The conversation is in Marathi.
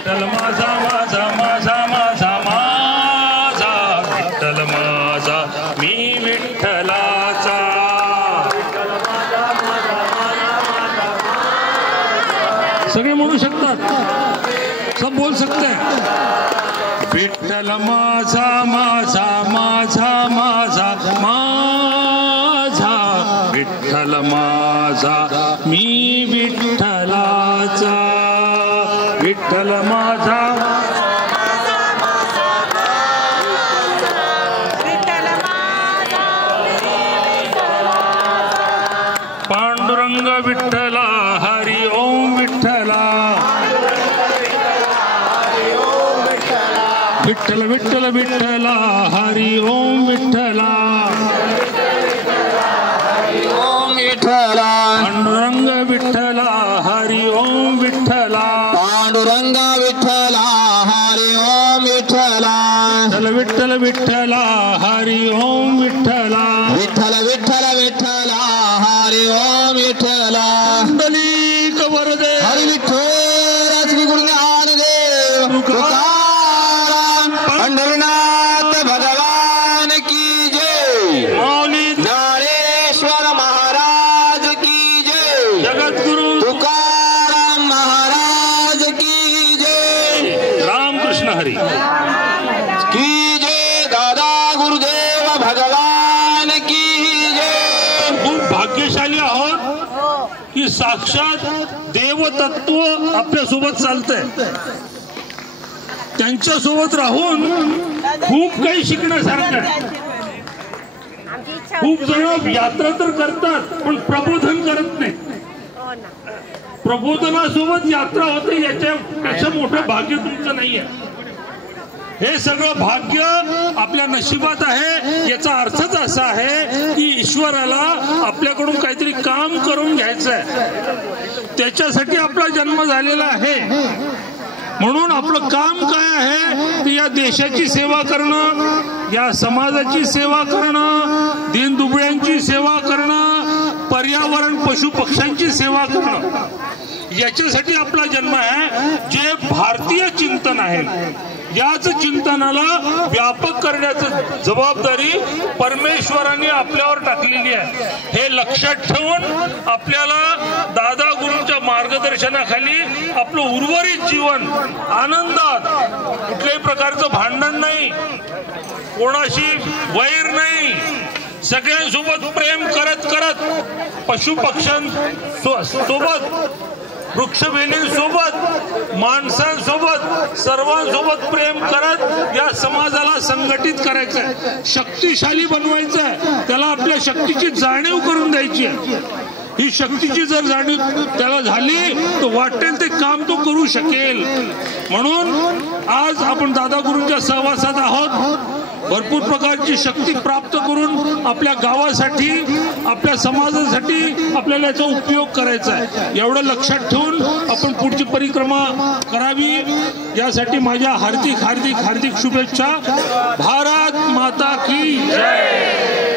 विठ्ठल माझा माझा माझा माझा माझा विठ्ठल माझा मी विठ्ठलाचा सगळे म्हणू शकतात सब बोल सकते हैं विठ्ठल माझा माझा माझा माझा माझा विठ्ठल माझा मी विठ्ठलाचा विठ्ठल माझा पांडुरंग विठ्ठला हरि ओम विठ्ठला विठ्ठल विठ्ठल विठ्ठला हरि ओम विठ्ठला पांडुरंग विठ्ठला हरि ओम विठ्ठला पांडुरंग विठ्ठला हरि ओम विठ्ठला विठ्ठल विठ्ठला हरि ओम विठ्ठला विठ्ठल विठ्ठल विठ्ठला हरि ओम विठ्ठला पुंडलिक वरदे हरि विठ्ठल श्री गुरुज्ञान देव तुकाराम पंढरीनाथ भगवान की जय मौली ज्ञानेश्वर महाराज की जय जगद्गुरु तुकाराम महाराज की जय रामकृष्ण हरी की जय दादा गुरुदेव भगवान की जय खूप भाग्यशाली आहोत की साक्षात देवतत्व आपल्या सोबत चालतंय त्यांच्या सोबत राहून खूप काही शिकण्यासारखं आहे खूप जण यात्रा तर करतात पण प्रबोधन करत नाही प्रबोधनासोबत यात्रा होते याच्यापेक्षा मोठं भाग्य तुमचं नाहीये हे सगळं भाग्य आपल्या नशिबात आहे याचा अर्थच असा आहे की ईश्वराला आपल्याकडून काहीतरी काम करून घ्यायचं आहे त्याच्यासाठी आपला जन्म झालेला आहे म्हणून आपलं काम काय आहे तर या देशाची सेवा करणं या समाजाची सेवा करणं दीनदुबळ्यांची सेवा करणं पर्यावरण पशु पक्ष्यांची सेवा करणं याच्यासाठी आपला जन्म आहे जे भारतीय चिंतन आहे याच चिंतनाला व्यापक करण्याची जबाबदारी परमेश्वराने आपल्यावर टाकलेली आहे हे लक्षात ठेवून आपल्याला दादा गुरूंच्या मार्गदर्शनाखाली आपलं उर्वरित जीवन आनंदात कुठल्याही प्रकारचं भांडण नाही कोणाशी वैर नाही सगळ्यांसोबत प्रेम करत करत पशु पक्ष्यांसोबत वृक्षवेलींसोबत माणसांसोबत सर्वांसोबत प्रेम करत या समाजाला संघटित करायचंय शक्तिशाली बनवायचंय त्याला आपल्या शक्तीची जाणीव करून द्यायची आहे ही शक्तीची जर जाणीव त्याला झाली तर वाटेल ते काम तो करू शकेल म्हणून आज आपण दादा गुरूंच्या सहवासात आहोत भरपूर प्रकारची शक्ती प्राप्त करून आपल्या गावासाठी आपल्या समाजासाठी आपल्याला याचा उपयोग करायचा आहे एवढं लक्षात ठेवून आपण पुढची परिक्रमा करावी यासाठी माझ्या हार्दिक हार्दिक हार्दिक शुभेच्छा भारत माता की जय।